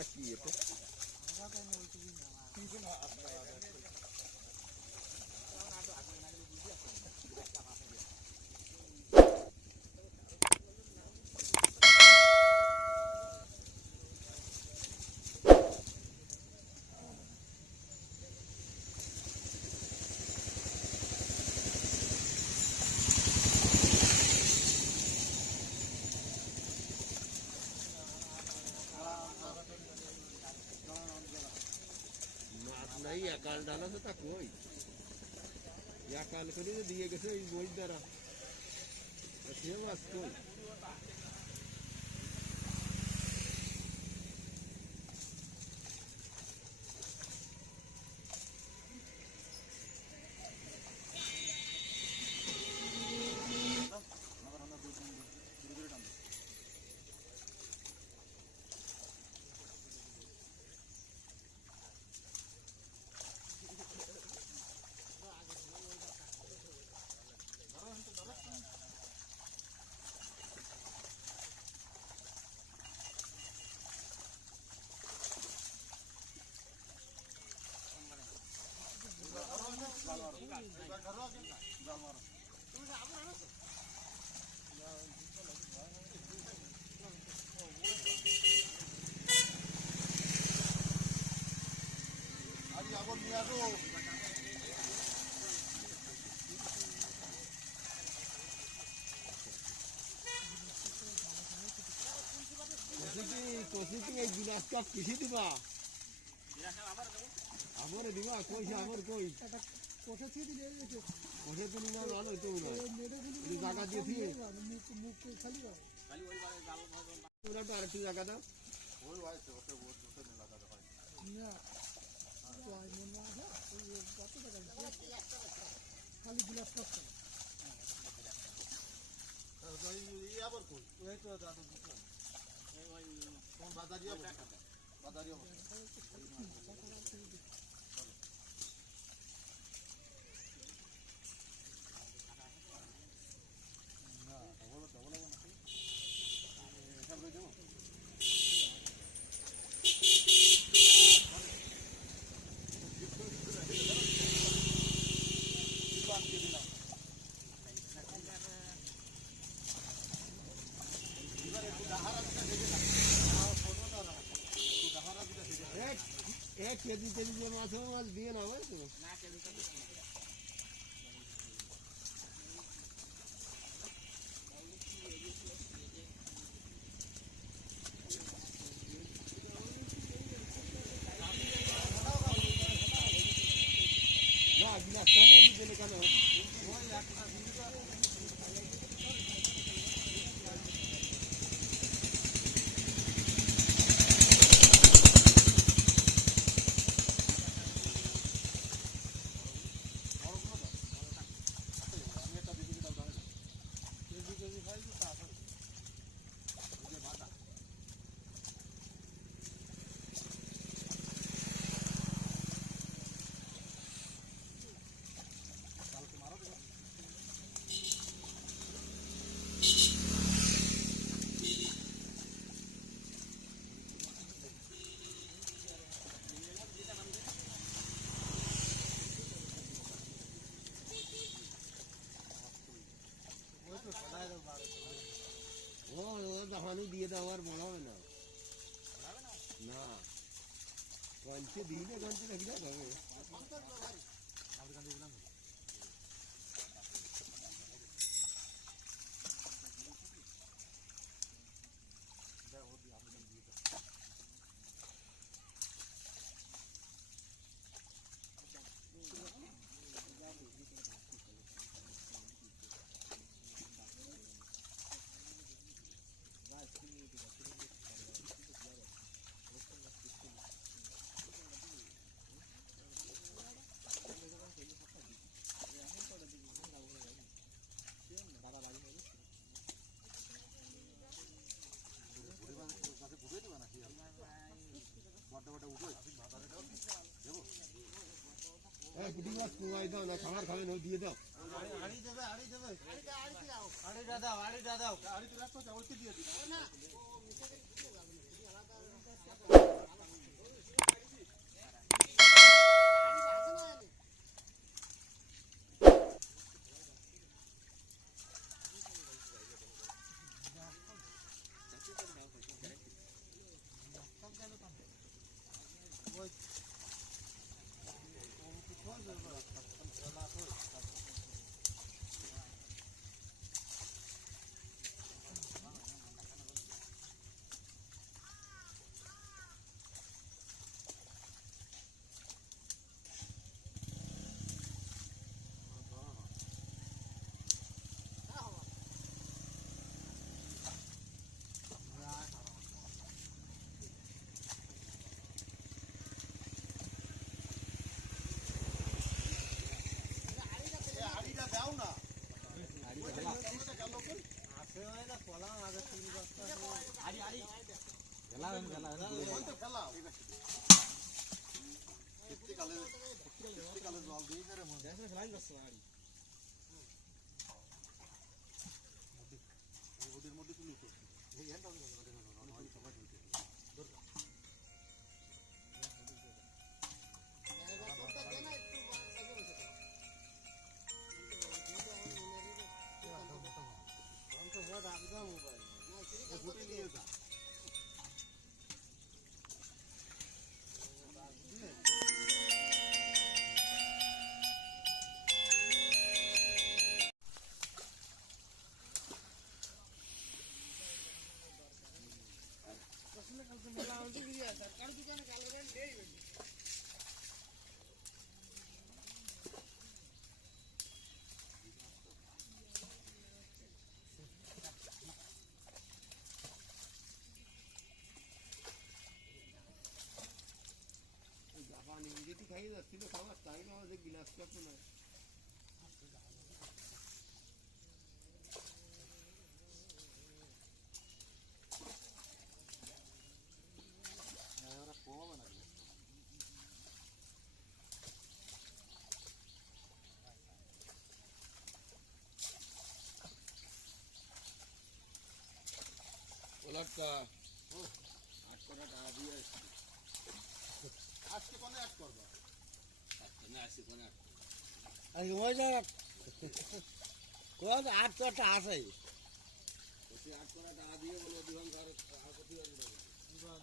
নাকি এটা नहीं अकाल डाला तो तक कोई या काल करी तो दिए कैसे इस बोझ दरा अच्छे वास कोई কোচিং এই বিলাস কাপ কিসি দিবা আমারে দিবা কইছে আমার কই কোঠে ছি দিলে কোঠে তো না ভালো তো না এই জায়গা দিয়ে দিয়ে মুখ খালি খালি ওই বারে জাল পুরো তো আরেকটু জায়গা দাও ওই ওইতে ওতে ওতে না লাগা হয় না তো আই মন না ওই কত টাকা খালি বিলাস কাপ এই আবার কই ওই তো দাদু কোন বাজারিয়া বাজারিয়া না ডবল ডবল না এটা বলে দেবো एक केजी केजी जे माछ हो माछ दिए ना भाई तो ना केजी का ना बिना सोने भी देने का ना वो यार পানি দিয়ে দাও আর বড় হবে না না কঞ্চে দিলে কঞ্চে রাখলে হবে পুটি মাছ কুয়াই দাও না খাবার খাবেন ওই দিয়ে দাও আড়ি দেবে আড়ি দেবে আড়িটা দাও আড়িটা দাও আড়ি তো রাখো ওইতে দিয়ে দিও না খাইয়ে যাচ্ছিল খাবার টাইম আমাদের গিলাস কাপ না ওলাটা 8 করা টাকা দিয়ে আজকে কোনে 8 করবা না আজকে কোনে 8 আজকে ওই যা কোন 8 কটা আছে ওই 8 করা টাকা দিয়ে বলে দিবান ঘর আর কত দিবান দিবান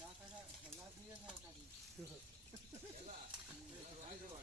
না টাকা না দিয়ে না টাকা এলা আই যাবা